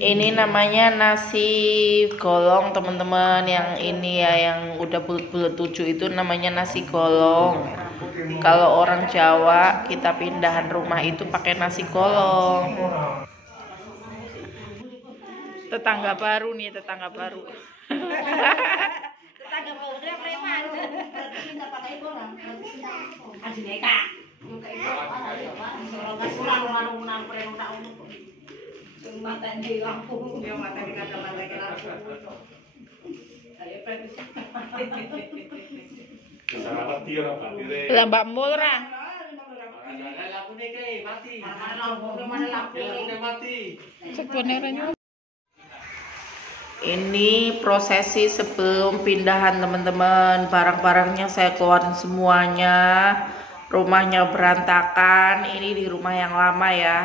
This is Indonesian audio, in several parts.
Ini namanya nasi golong teman-teman. Yang ini ya, yang udah bulat-bulat 7 itu namanya nasi golong. Kalau orang Jawa kita pindahan rumah itu pakai nasi golong. Tetangga baru nih, tetangga baru. Tetangga baru preman. Lah Mbak Mul ra. Ini prosesi sebelum pindahan teman-teman. Barang-barangnya saya keluarin semuanya. Rumahnya berantakan. Ini di rumah yang lama ya.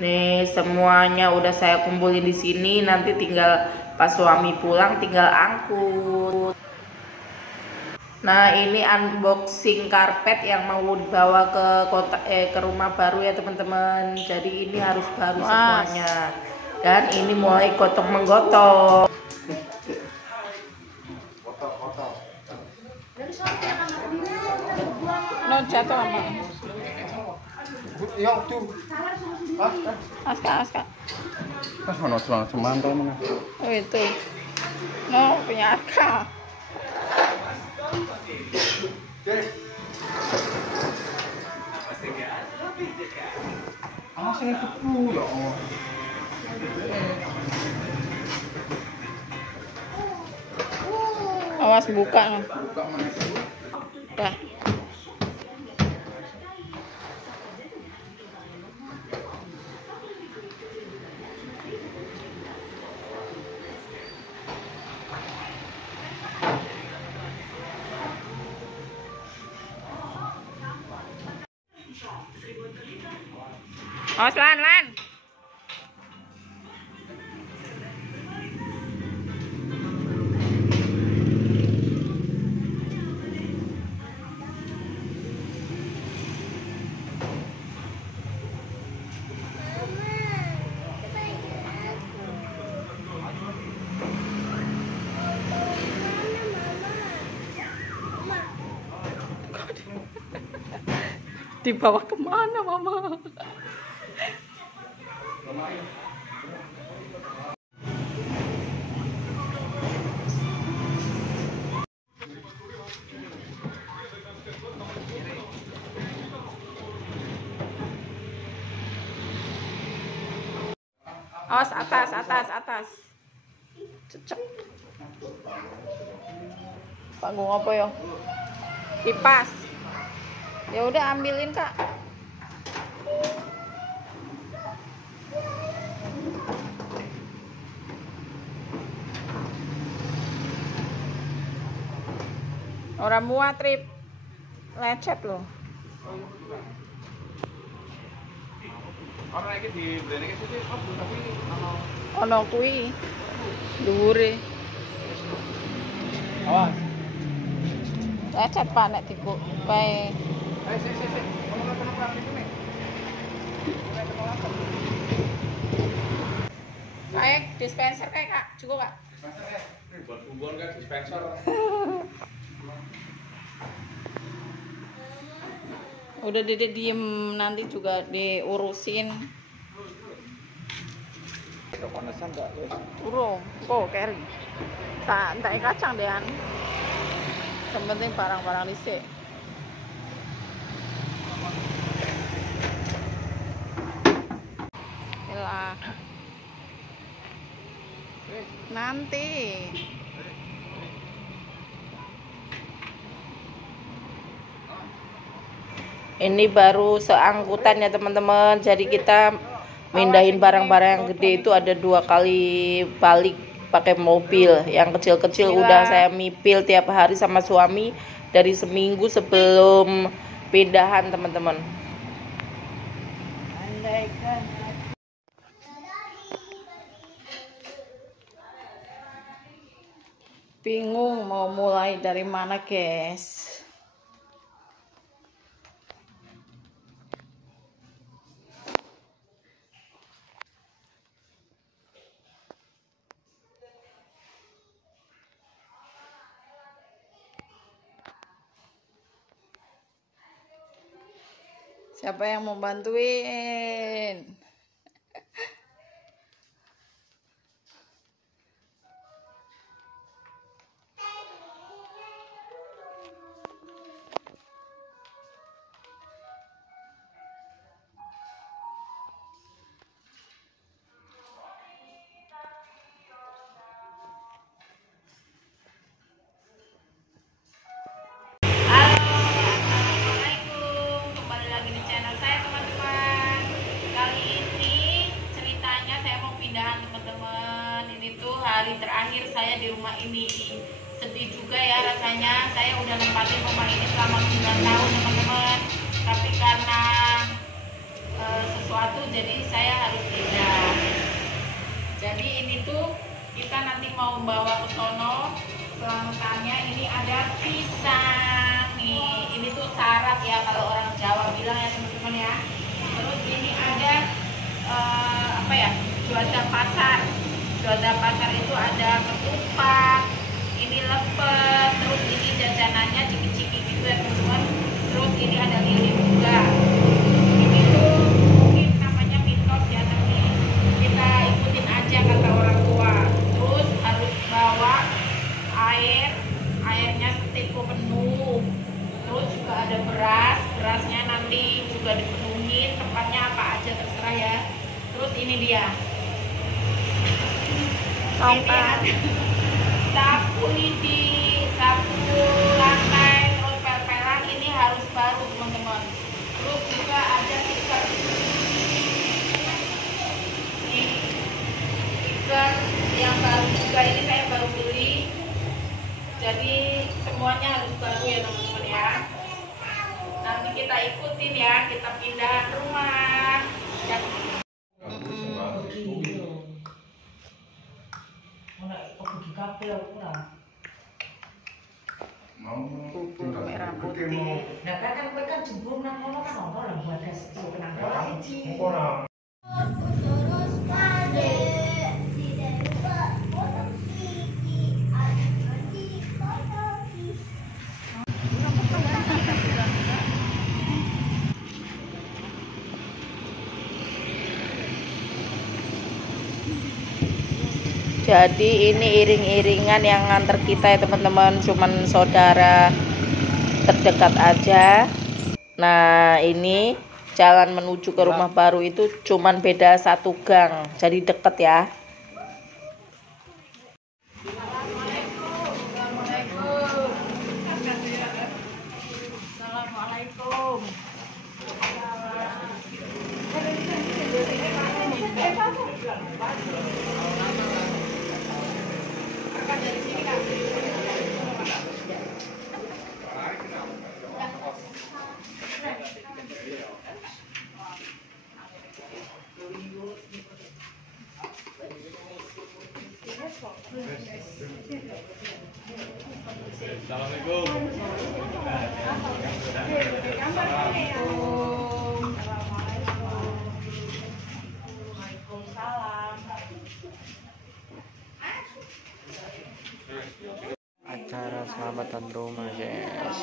Nih semuanya udah saya kumpulin di sini. Nanti tinggal pas suami pulang tinggal angkut. Nah ini unboxing karpet yang mau dibawa ke kota ke rumah baru ya teman-teman. Jadi ini harus baru semuanya. Dan ini mulai gotong menggotong. No jatuh ama. Yang tuh. Aska. Kan ono semantau mana? Oh itu. No punya Aska. Ah, sini kupu ya Allah. Awas buka. Dah. Awas lan. Dibawa kemana mama? Awas atas. Cecek. Panggung apa ya? Kipas. Ya udah ambilin Kak. Orang muat trip lecet loh. Orang iki di brene iki sih tapi Ono kuwi dhuwure. awas. Lecet Pak nek dikuk kae. Sik. Ono sono perang itu nih. Kae dispenser kae Kak, cukup Kak. Dispenser ya. Buat bumbon kan dispenser. Udah Dedek diem, nanti juga diurusin. Kepanasan enggak wes? Urung, kok keri. Tak entek kacang dean. Yang penting barang-barang dhisik. Elah. Nanti. Ini baru seangkutan ya teman-teman. Jadi kita mindahin barang-barang yang gede itu ada 2 kali balik pakai mobil. Yang kecil-kecil udah saya mipil tiap hari sama suami dari seminggu sebelum pindahan teman-teman. Bingung mau mulai dari mana guys. Siapa yang mau bantuin? Assalamualaikum, kembali lagi di channel saya teman-teman. Kali ini ceritanya saya mau pindahan teman-teman. Ini tuh hari terakhir saya di rumah ini. Sedih juga ya rasanya, saya udah nempatin rumah ini selama 9 tahun teman-teman. Tapi karena sesuatu jadi saya harus pindah. Jadi ini tuh kita nanti mau bawa ke sono. Selamatannya ini ada pisang nih. Ini tuh syarat ya kalau orang Jawa bilang ya teman-teman ya. Terus ini ada apa ya? Juada pasar. Juada pasar itu ada ketupat, ini lepet, terus ini jajanannya ciki-ciki gitu ya teman-teman. Terus ini ada lili juga. Ini tuh mungkin namanya mitos ya, tapi kita ikutin aja kata orang tua. Terus harus bawa airnya seteko penuh. Terus juga ada berasnya nanti juga dipenuhin, tempatnya apa aja terserah ya. Terus ini dia, ini ada sapu lidi, sapu lantai, terus pel-pelan ini harus baru teman-teman. Terus juga ada stiker, ini stiker yang baru juga, ini saya baru beli. Jadi semuanya harus baru ya teman-teman ya. Nanti kita ikutin ya, kita pindah rumah. Bubur merah putih. Nah, kan jebur nang kono kan ono lah buat resto nang kono iki. Jadi ini iring-iringan yang nganter kita ya teman-teman, cuman saudara terdekat aja. Nah ini jalan menuju ke rumah baru itu cuman beda 1 gang, jadi deket ya. Assalamualaikum. Assalamualaikum. Acara selamatan rumah guys.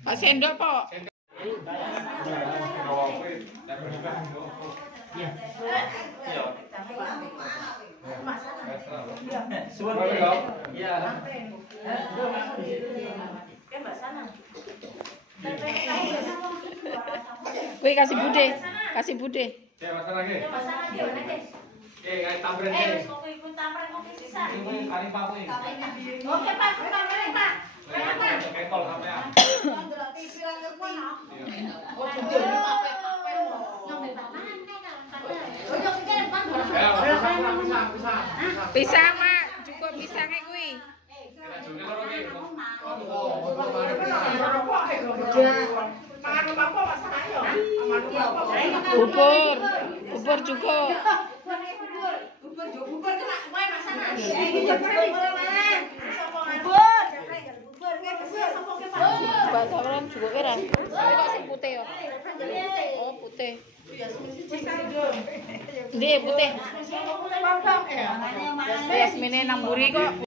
Pak sendok po. Mbak sana. Wih, kasih bude. Kasih bude. Ya, masak lagi. Mbak sana dia mana deh? Kayak tambahan Wis kok ikut tampar kok sisa. ini paling Pak ini. Oke, Pak. Pak. Kayak tol sampean. Pisang, Mak. Cukup pisangnya kuwi. Bubur cukup. Bakaran cukup kan? Tapi kok sing putih ya? Oh, putih. Ndi putih. Yasmine nang mburi kok.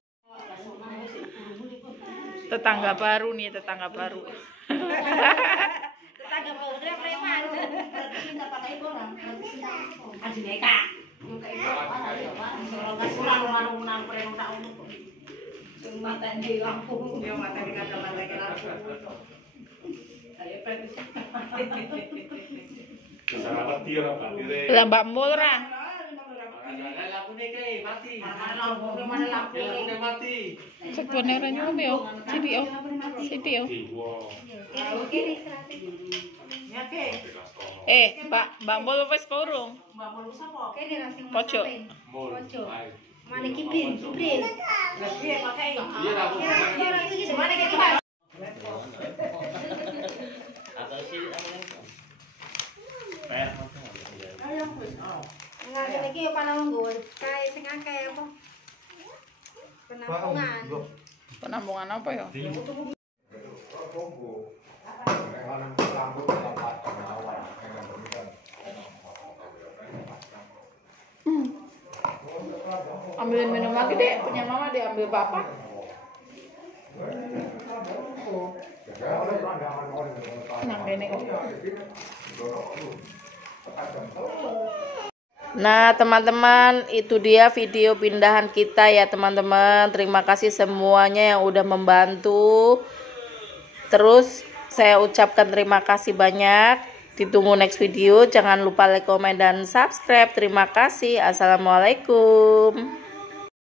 Tetangga baru nih, tetangga baru. Tetangga baru preman. Berarti minta pakai bola. Ajineka. Lah Mbak Mul ra. Sekone ora nyuwun yo. Sithik yo. Sithik yo. Mbak Mul wis kurung. Pojok. Mana kibrin? Ngene iki yo panang nggo kae sing akeh apa? Penampungan. Penampungan apa ya? Ambilin minum lagi deh, punya mama diambil papa. Nang kene kok. Nah teman-teman, itu dia video pindahan kita ya teman-teman. Terima kasih semuanya yang udah membantu. Terus saya ucapkan terima kasih banyak. Ditunggu next video. Jangan lupa like, komen, dan subscribe. Terima kasih. Assalamualaikum.